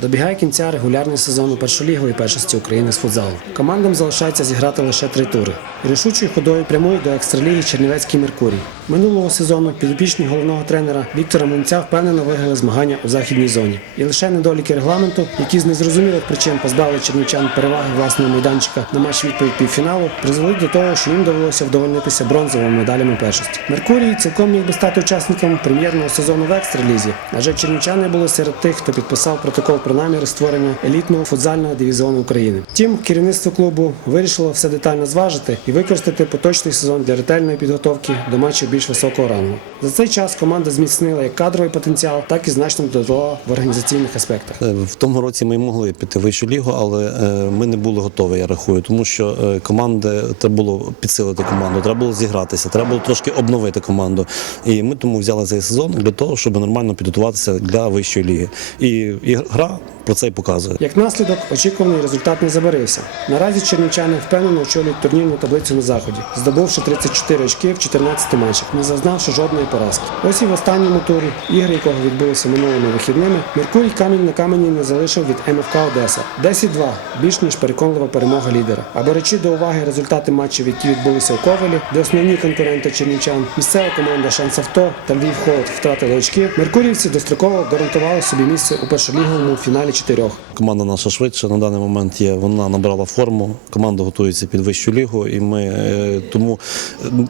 Добігає кінця регулярний сезон першолігової першості України з футзалу. Командам залишається зіграти лише три тури. Рішучою ходою прямують до екстраліги Чернівецький Меркурій. Минулого сезону підопічні головного тренера Віктора Мунця впевнено виграли змагання у західній зоні. І лише недоліки регламенту, які з незрозумілих причин позбавили чернівчан переваги власного майданчика на матч відповідь півфіналу, призвели до того, що їм довелося вдовольнитися бронзовими медалями першості. Меркурій цілком міг би стати учасником прем'єрного сезону в екстралізі, адже чернівчани були серед тих, хто підписав протокол про наміри створення елітного футзального дивізіону України. Втім, керівництво клубу вирішило все детально зважити і використати поточний сезон для ретельної підготовки до матчів більш високого рангу. За цей час команда зміцнила як кадровий потенціал, так і значно додала в організаційних аспектах. Е, В тому році ми могли піти вищу лігу, але е, ми не були готові, я рахую, тому що е, команди треба було підсилити команду, треба було зігратися, треба було трошки обновити команду. І ми тому взяли цей сезон для того, щоб нормально підготуватися для вищої ліги. І, і гра Father про це й показує. Як наслідок, очікуваний результат не забарився. Наразі чернівчани впевнено очолюють турнірну таблицю на заході, здобувши 34 очки в 14 матчах, не зазнавши жодної поразки. Ось і в останньому турі, ігри якого відбулися минулими вихідними, Меркурій камінь на камені не залишив від МФК Одеса. 10-2 більш ніж переконлива перемога лідера. А беручи до уваги результати матчів, які відбулися у Ковелі, де основні конкуренти чернівчан, місцева команда Шансавто та Львів Холод втратили очки, меркурівці достроково гарантували собі місце у першоліговому фіналі чотирьох. Команда наша швидше на даний момент є. Вона набрала форму. Команда готується під вищу лігу, і ми е, тому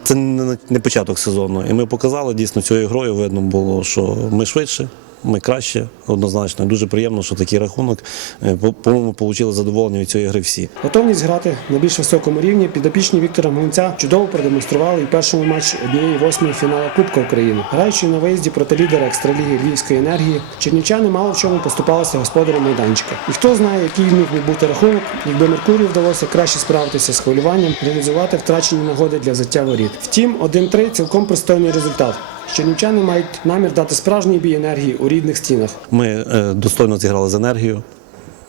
це не початок сезону. І ми показали дійсно цією грою. Видно було, що ми швидше. Ми краще, однозначно. Дуже приємно, що такий рахунок. Е, по- По-моєму, отримали задоволення від цієї гри всі. Готовність грати на більш високому рівні підопічні Віктора Млинця чудово продемонстрували і першому матчі однієї восьмої фіналу Кубка України. Граючи на виїзді проти лідера екстраліги Львівської енергії, чернівчани мало в чому поступалися господарем майданчика. І хто знає, який міг би бути рахунок, якби Меркурію вдалося краще справитися з хвилюванням, реалізувати втрачені нагоди для взяття воріт. Втім, 1-3 цілком пристойний результат. Чернівчани мають намір дати справжній бій енергії у рідних стінах. Ми е, достойно зіграли з енергією.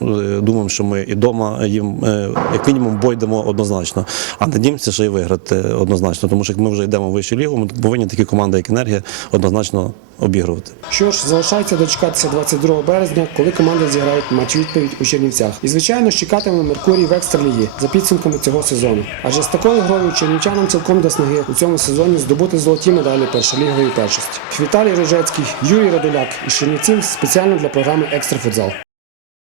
Е, Думаємо, що ми і вдома їм е, як мінімум бой дамо однозначно. А надіємося, що і виграти однозначно. Тому що як ми вже йдемо в вищу лігу, ми повинні такі команди, як енергія, однозначно обігрувати. Що ж, залишається дочекатися 22 березня, коли команди зіграють матч відповідь у Чернівцях. І звичайно, ж чекатиме Меркурій в екстралігі за підсумками цього сезону. Адже з такою грою чернівчанам цілком до снаги у цьому сезоні здобути золоті медалі першолігової першості. Віталій Рожецький, Юрій Радуляк із Чернівців спеціально для програми Екстра футзал.